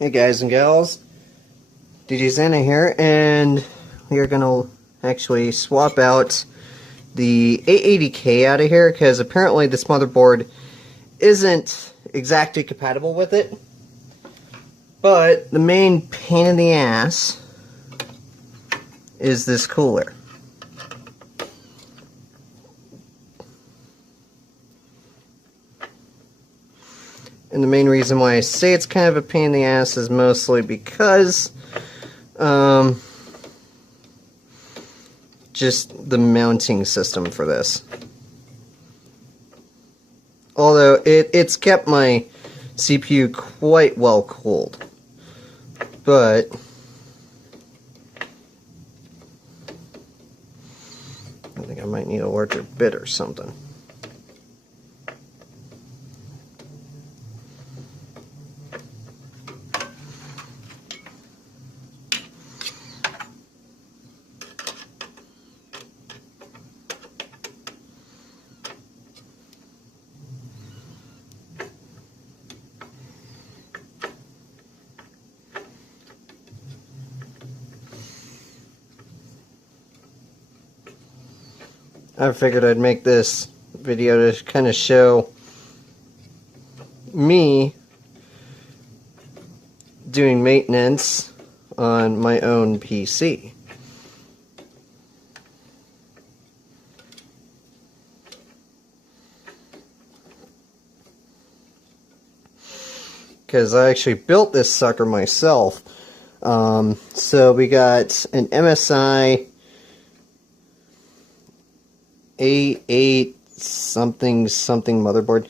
Hey guys and gals, DJ Xana here, and we are going to actually swap out the 880K out of here because apparently this motherboard isn't exactly compatible with it. But the main pain in the ass is this cooler. And the main reason why I say it's kind of a pain in the ass is mostly because just the mounting system for this. Although it's kept my CPU quite well cooled. But I think I might need a larger bit or something. I figured I'd make this video to kind of show me doing maintenance on my own PC. Because I actually built this sucker myself. So we got an MSI A8 something motherboard.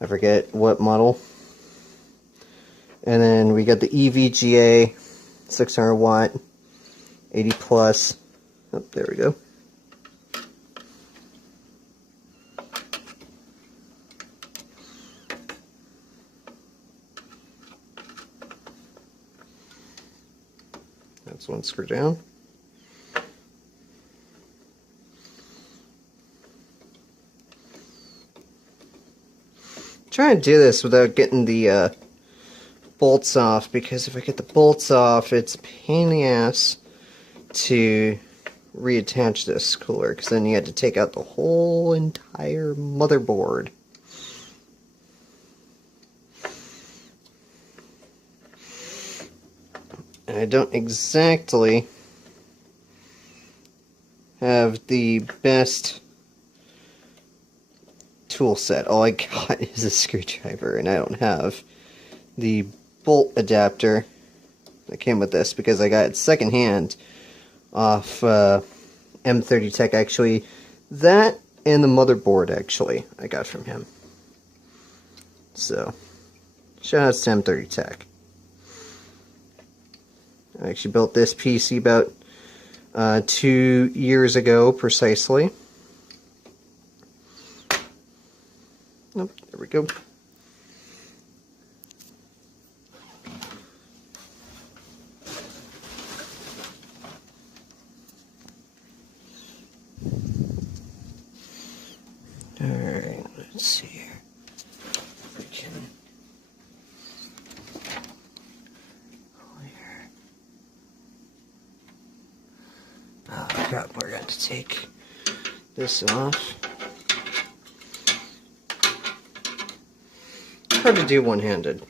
I forget what model. And then we got the EVGA 600 watt 80 plus. Oh, there we go. That's one screw down. Try and do this without getting the bolts off, because if I get the bolts off, it's a pain in the ass to reattach this cooler, because then you had to take out the whole entire motherboard. And I don't exactly have the best tool set. All I got is a screwdriver, and I don't have the bolt adapter that came with this, because I got it secondhand off M30 Tech. Actually, that and the motherboard actually I got from him. So shout outs to M30 Tech. I actually built this PC about 2 years ago precisely. Oh, there we go. Alright, let's see here. We can clear. Oh crap, we're going to take this off. Hard to do one-handed.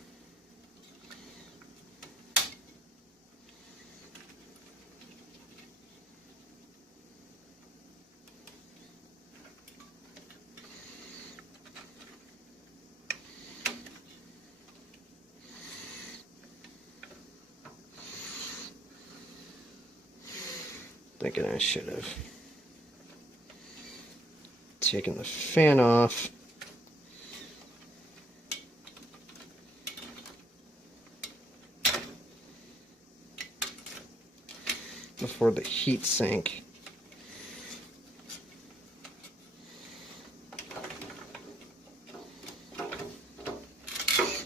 Thinking I should have taken the fan off. Before the heat sink.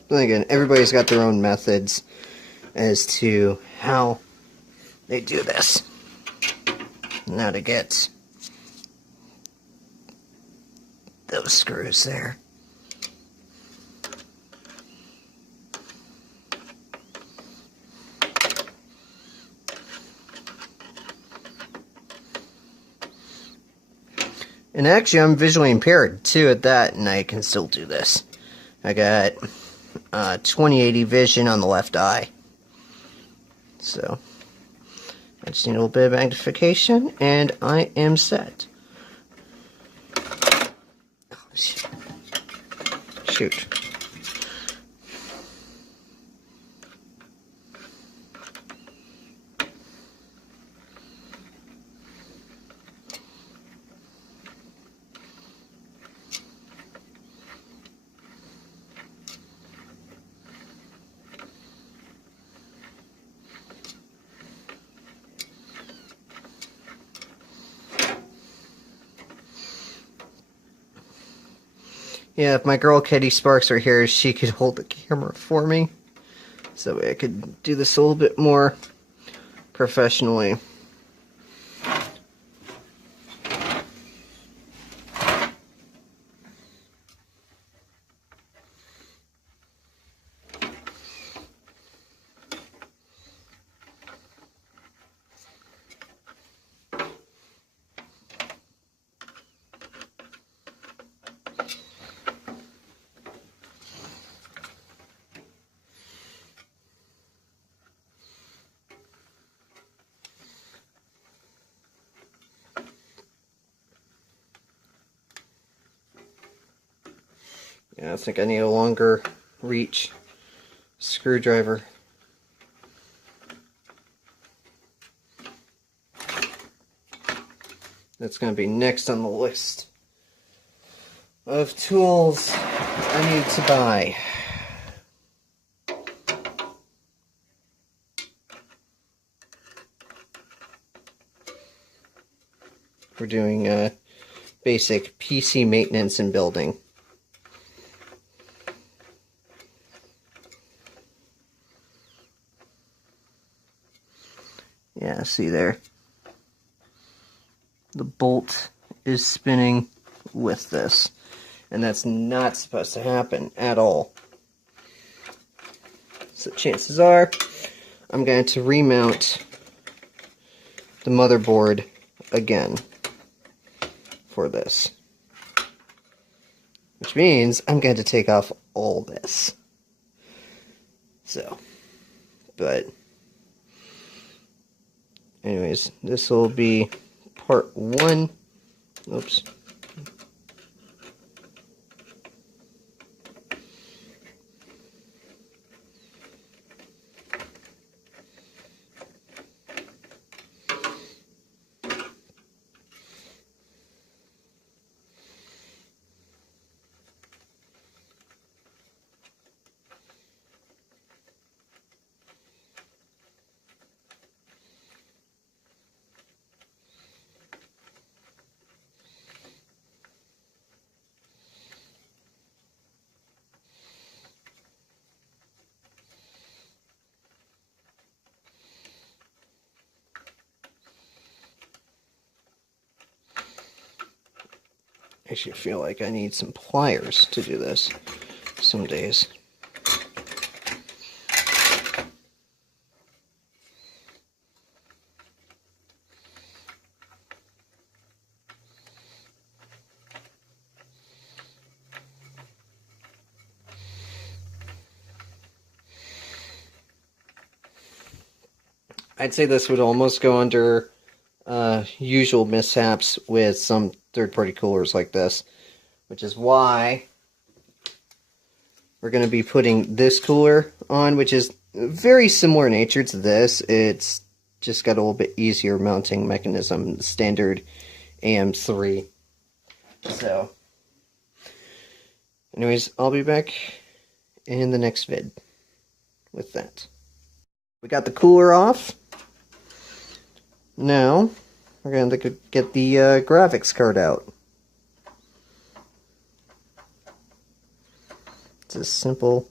Then again, everybody's got their own methods as to how they do this. Now to get those screws there. And actually, I'm visually impaired too at that, and I can still do this. I got 20/80 vision on the left eye. So, I just need a little bit of magnification, and I am set. Shoot. Yeah, if my girl Kitty Sparks were here, she could hold the camera for me. So I could do this a little bit more professionally. Yeah, I think I need a longer reach screwdriver. That's going to be next on the list of tools I need to buy. We're doing basic PC maintenance and building. Yeah, see there? The bolt is spinning with this, and that's not supposed to happen at all. So chances are I'm going to remount the motherboard again for this, which means I'm going to take off all this. So, but anyways, this will be part 1. Oops. I actually feel like I need some pliers to do this some days. I'd say this would almost go under usual mishaps with some third-party coolers like this, which is why we're going to be putting this cooler on, which is very similar in nature to this. It's just got a little bit easier mounting mechanism, standard AM3. So, anyways, I'll be back in the next vid with that. We got the cooler off. Now, we're going to get the graphics card out. It's as simple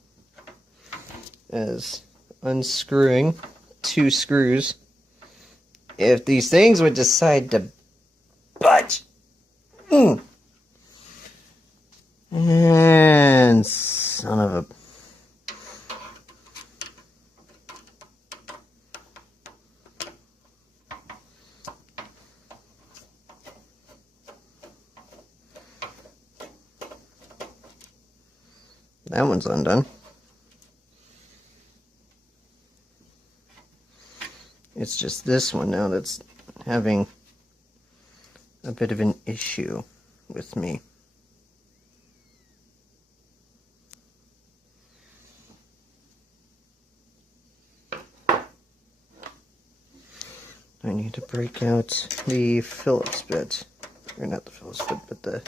as unscrewing 2 screws. If these things would decide to budge. And son of a... that one's undone. It's just this one now that's having a bit of an issue with me. I need to break out the Phillips bit. Or not the Phillips bit, but the...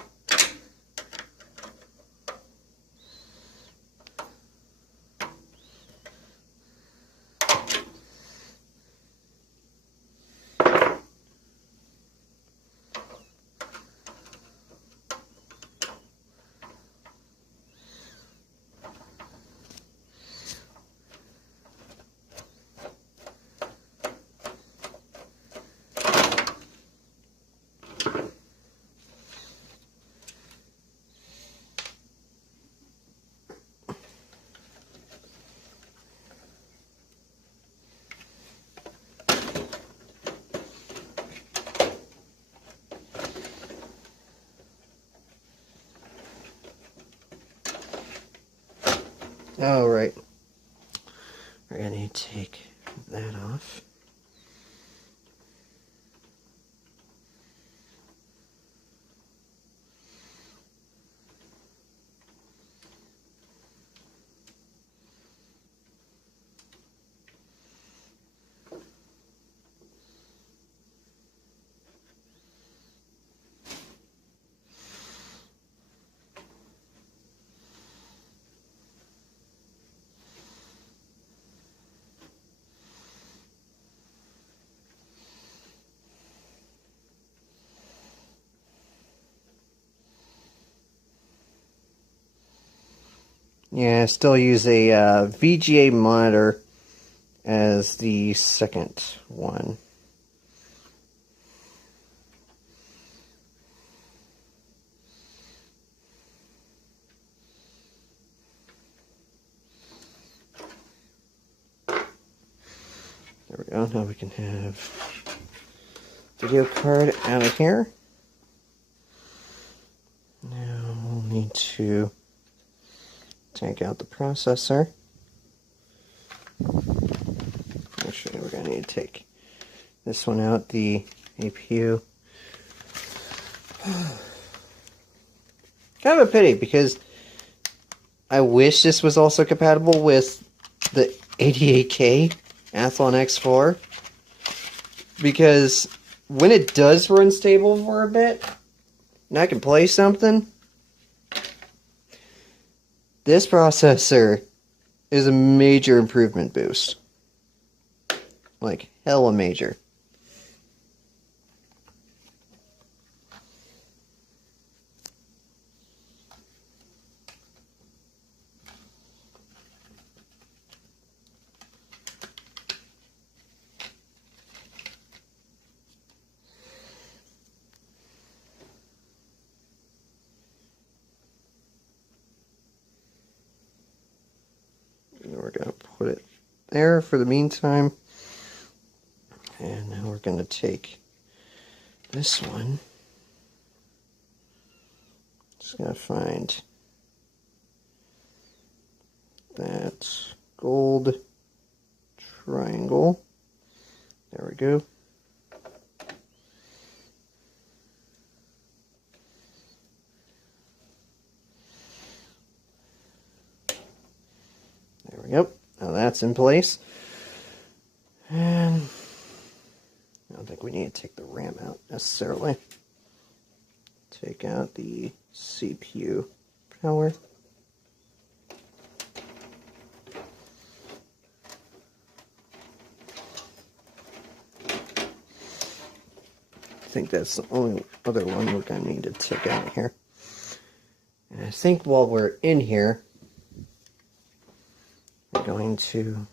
Alright. We're going to need to take that off. Yeah, I still use a VGA monitor as the second one. There we go. Now we can have video card out of here. Now we'll need to take out the processor. Actually, we're going to need to take this one out, the APU. Kind of a pity, because I wish this was also compatible with the 88K Athlon X4. Because when it does run stable for a bit, and I can play something, this processor is a major improvement boost. Like, hella major. We're going to put it there for the meantime. And now we're going to take this one. Just going to find that gold triangle. There we go. There we go. Now that's in place. And I don't think we need to take the RAM out necessarily. Take out the CPU power. I think that's the only other one we're going to need to take out of here. And I think while we're in here, we're going to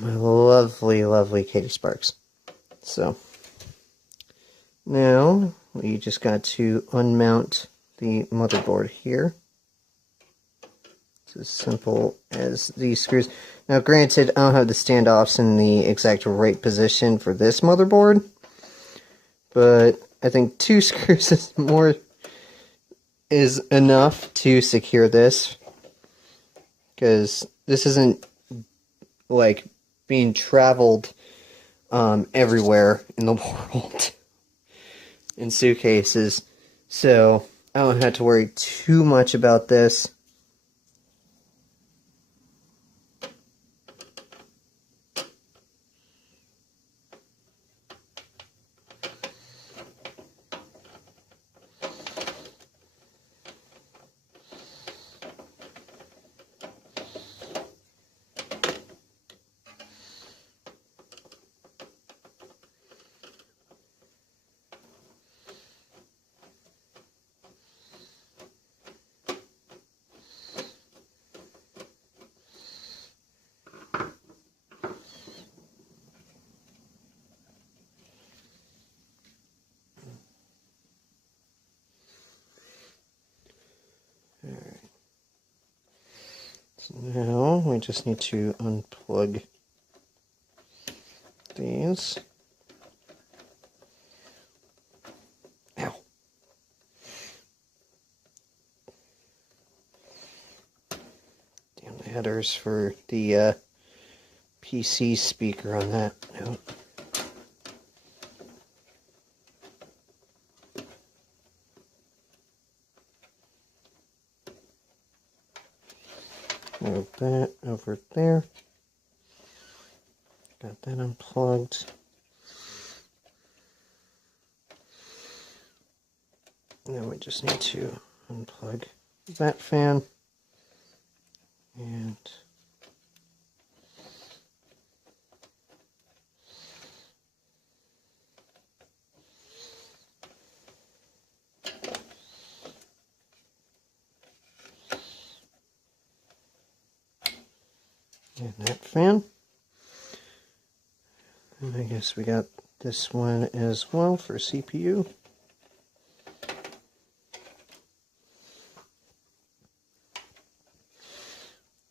My lovely, lovely Katie Sparks. So, now we just got to unmount the motherboard here. It's as simple as these screws. Now granted, I don't have the standoffs in the exact right position for this motherboard, but I think 2 screws is enough to secure this, because this isn't like being traveled everywhere in the world in suitcases, so I don't have to worry too much about this. Alright. So now we just need to unplug these. Ow. Damn the headers for the PC speaker on that. Nope. Move that over there. Got that unplugged. Now we just need to unplug that fan. And that fan. And I guess we got this one as well for CPU.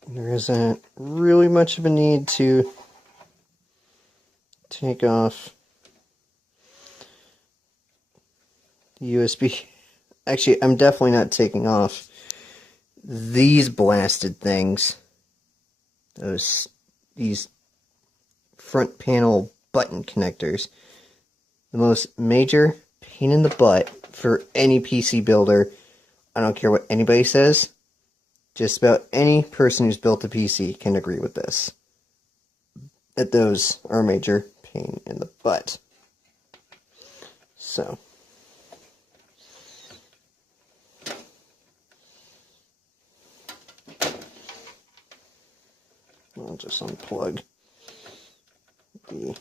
There isn't really much of a need to take off the USB. Actually, I'm definitely not taking off these blasted things. These front panel button connectors. The most major pain in the butt for any PC builder. I don't care what anybody says. Just about any person who's built a PC can agree with this. That those are a major pain in the butt. So. I'll just unplug the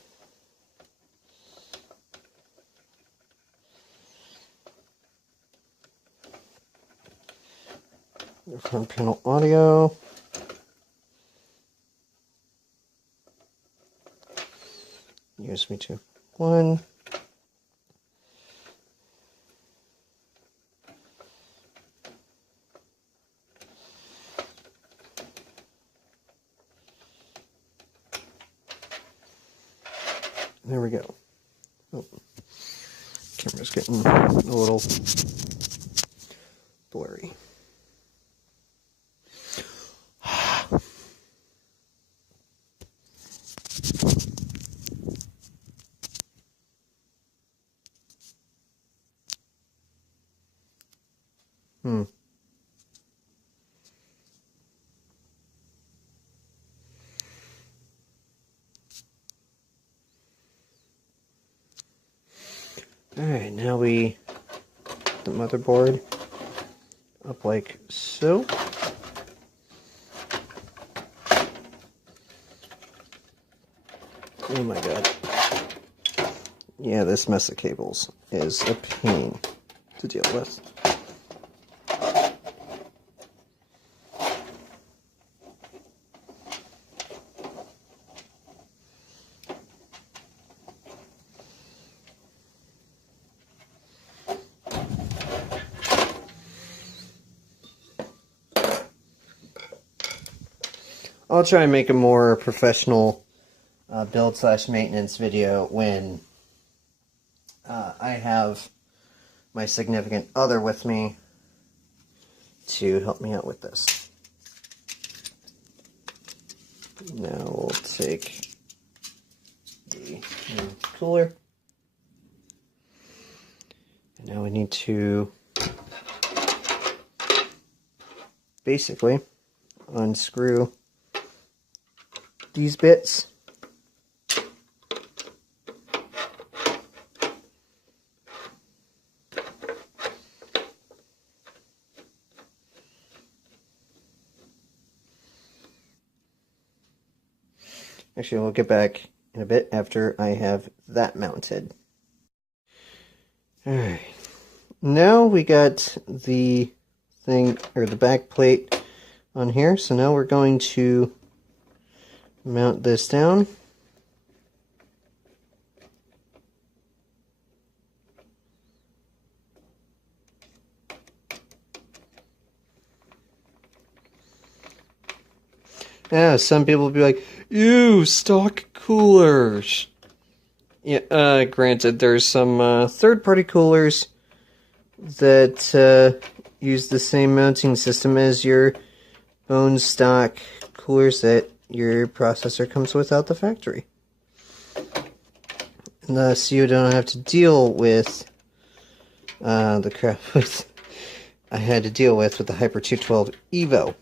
front panel audio. USB 2.1. There we go. Oh, camera's getting a little blurry. Alright, now we put the motherboard up like so. Oh my god. Yeah, this mess of cables is a pain to deal with. I'll try and make a more professional build slash maintenance video when I have my significant other with me to help me out with this. Now we'll take the new cooler. And now we need to basically unscrew these bits. Actually, we'll get back in a bit after I have that mounted. Alright, now we got the thing, or the back plate on here, so now we're going to mount this down. Yeah, some people will be like, ew, stock coolers. Yeah, granted, there's some third-party coolers that use the same mounting system as your own stock coolers that your processor comes with out the factory. And thus, you don't have to deal with the crap I had to deal with the Hyper 212 Evo.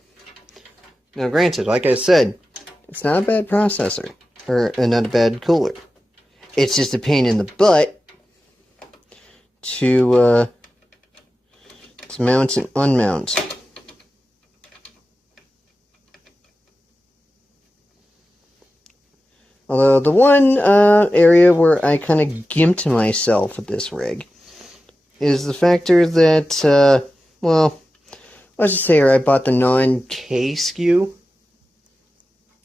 Now, granted, like I said, it's not a bad processor, or not a bad cooler. It's just a pain in the butt to mount and unmount. Although the one area where I kind of gimped myself with this rig is the factor that, well, let's just say I bought the non-K SKU.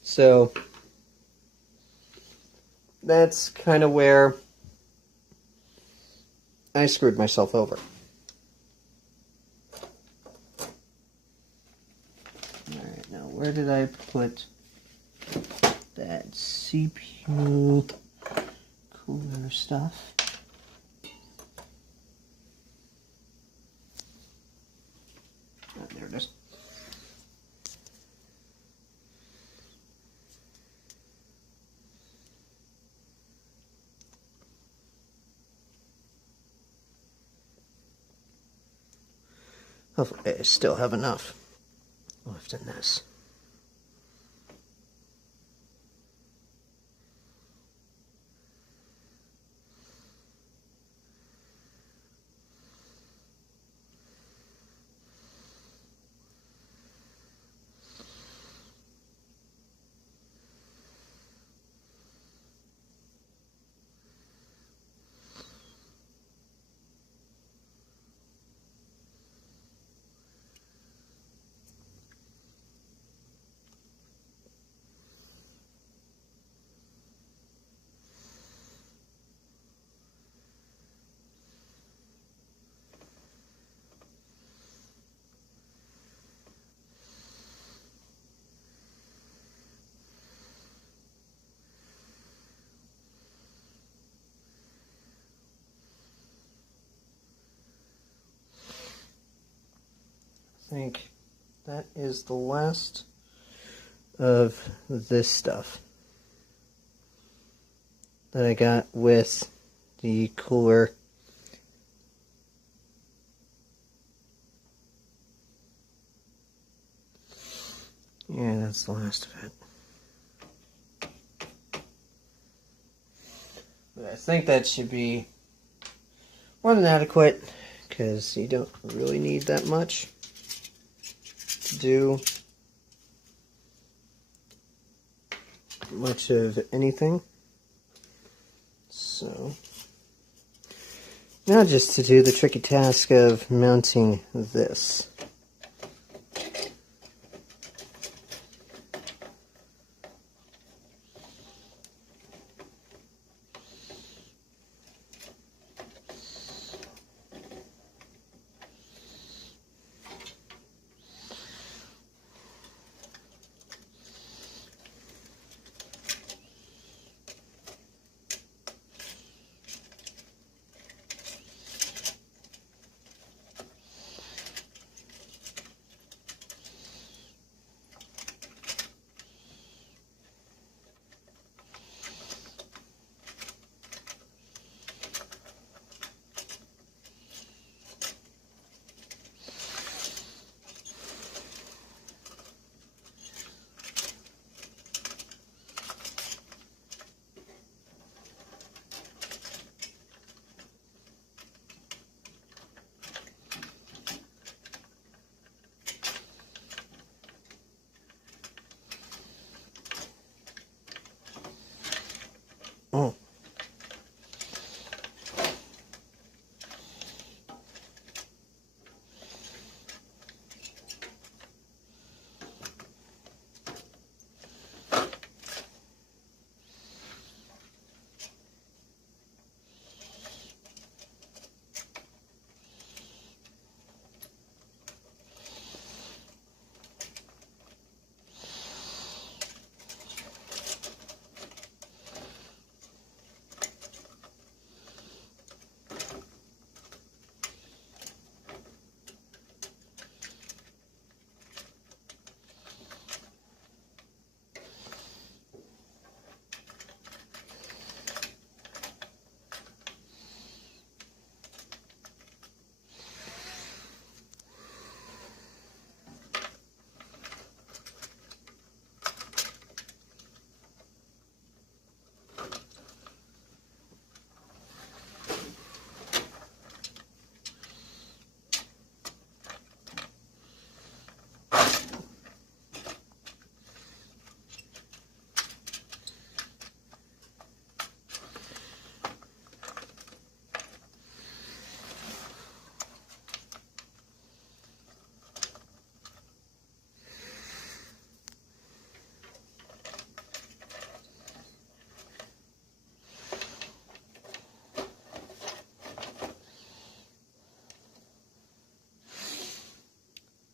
So that's kind of where I screwed myself over. Alright, now where did I put that CPU cooler stuff? Oh, there it is. Hopefully I still have enough left in this. I think that is the last of this stuff that I got with the cooler. Yeah, that's the last of it. But I think that should be more than adequate, because you don't really need that much to do much of anything. So now just to do the tricky task of mounting this.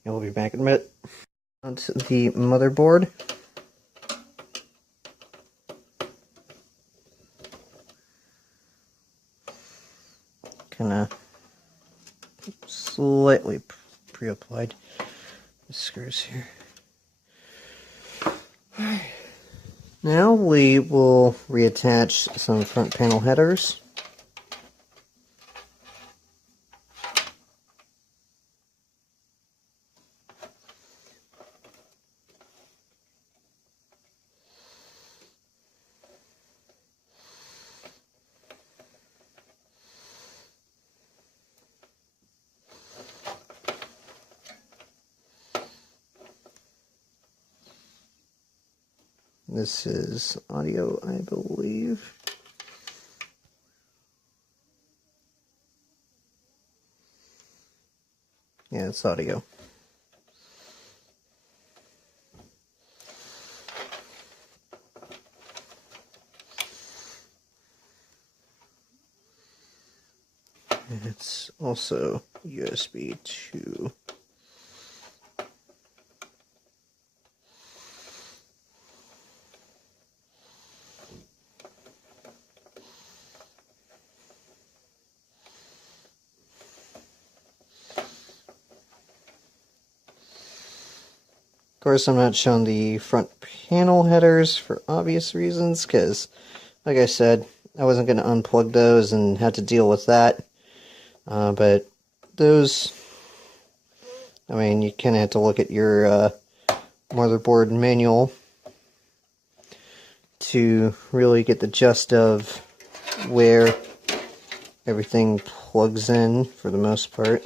And we'll be back in a minute. Onto the motherboard. Kind of slightly pre-applied screws here. Alright. Now we will reattach some front panel headers. This is audio, I believe. Yeah, it's audio. And it's also USB 2. Of course, I'm not showing the front panel headers for obvious reasons, because, like I said, I wasn't going to unplug those and have to deal with that. But those, I mean, you kind of have to look at your motherboard manual to really get the gist of where everything plugs in for the most part.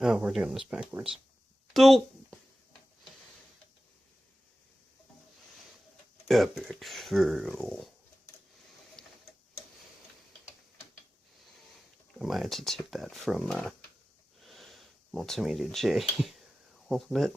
Oh, we're doing this backwards. Dope! Epic fail. I might have to take that from Multimedia J a little bit.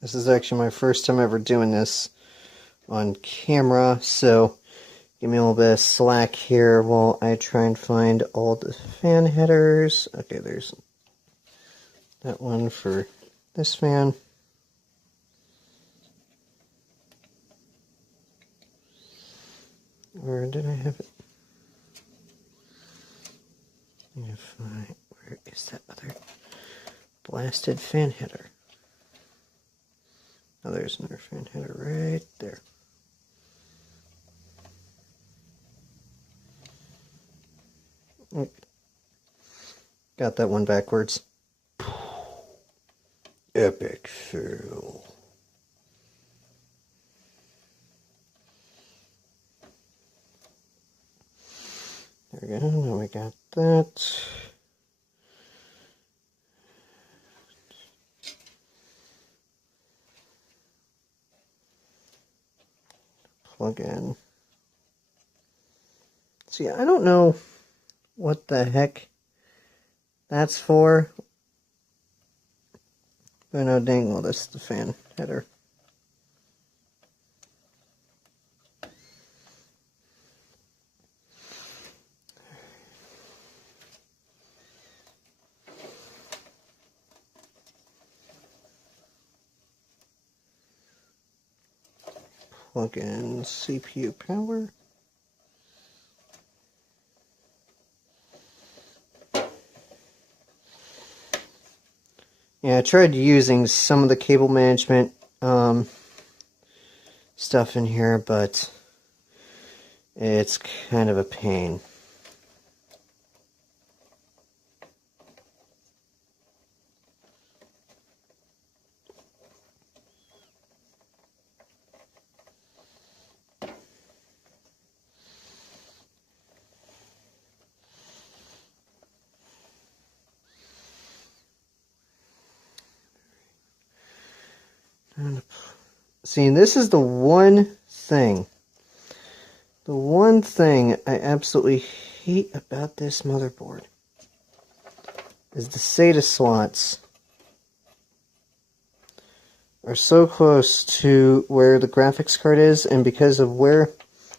This is actually my first time ever doing this on camera, so give me a little bit of slack here while I try and find all the fan headers. Okay, there's that one for this fan. Where did I have it? Where is that other blasted fan header? Oh, there's another fan header right there. Got that one backwards. Epic fail. There we go. Now we got that. Plug in. See, I don't know what the heck that's for. But no, dang well, that's the fan header. plug in CPU power. Yeah, I tried using some of the cable management stuff in here, but it's kind of a pain. See, this is the one thing I absolutely hate about this motherboard is the SATA slots are so close to where the graphics card is, and because of where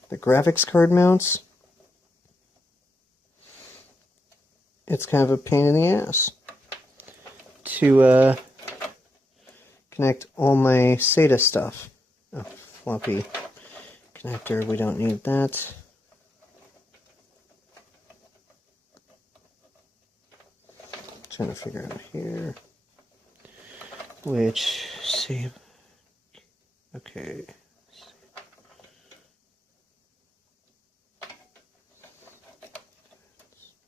the graphics card mounts, it's kind of a pain in the ass to connect all my SATA stuff. Oh, floppy connector, we don't need that. Trying to figure out here which save. Okay.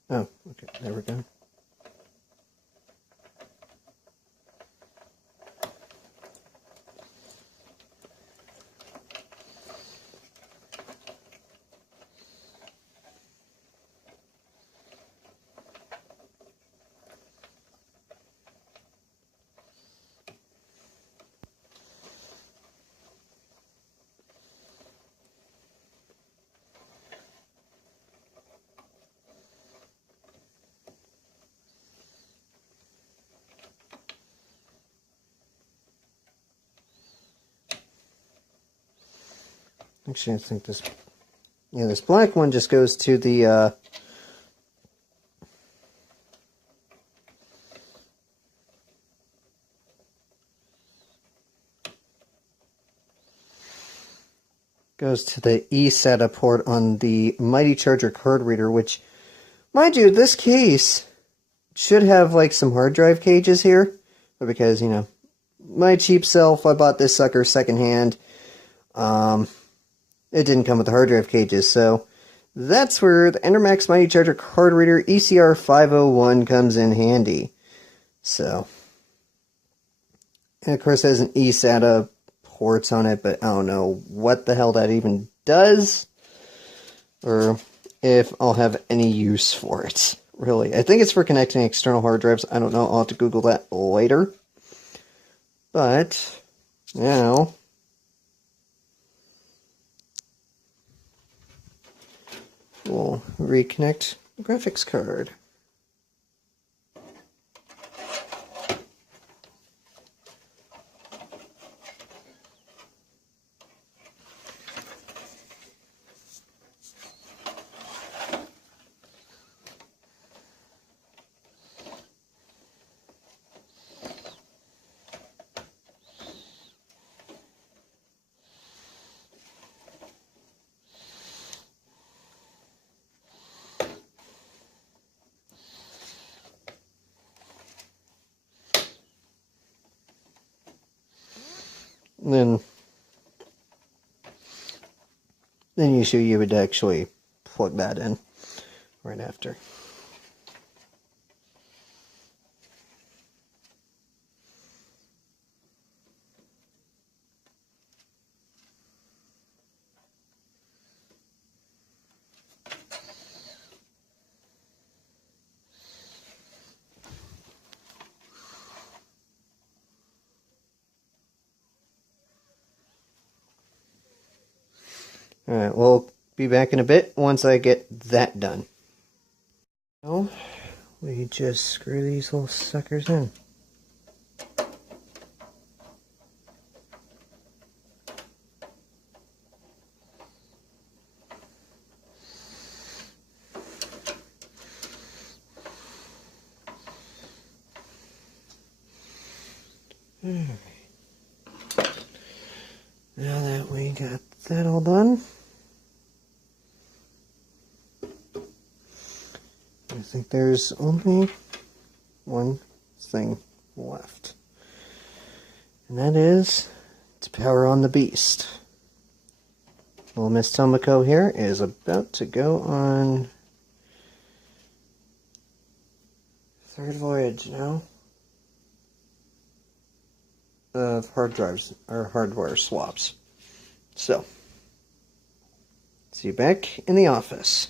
Oh, okay, there we go. Actually, I think this, yeah, this black one just goes to the, eSATA port on the Mighty Charger card reader, which, mind you, this case should have, like, some hard drive cages here, but because, you know, my cheap self, I bought this sucker secondhand. It didn't come with the hard drive cages, so that's where the Endermax Mighty Charger card reader ECR 501 comes in handy. So, and of course it has an eSATA ports on it, but I don't know what the hell that even does, or if I'll have any use for it, really. I think it's for connecting external hard drives. I don't know, I'll have to Google that later. But, now, we'll reconnect the graphics card. And then you would actually plug that in right after. Alright, we'll be back in a bit once I get that done. Well, we just screw these little suckers in. Alright. Now that we got that all done. I think there's only one thing left. And that is to power on the beast. Little Miss Tomoko here is about to go on third voyage now of hard drives or hardware swaps. So, see you back in the office.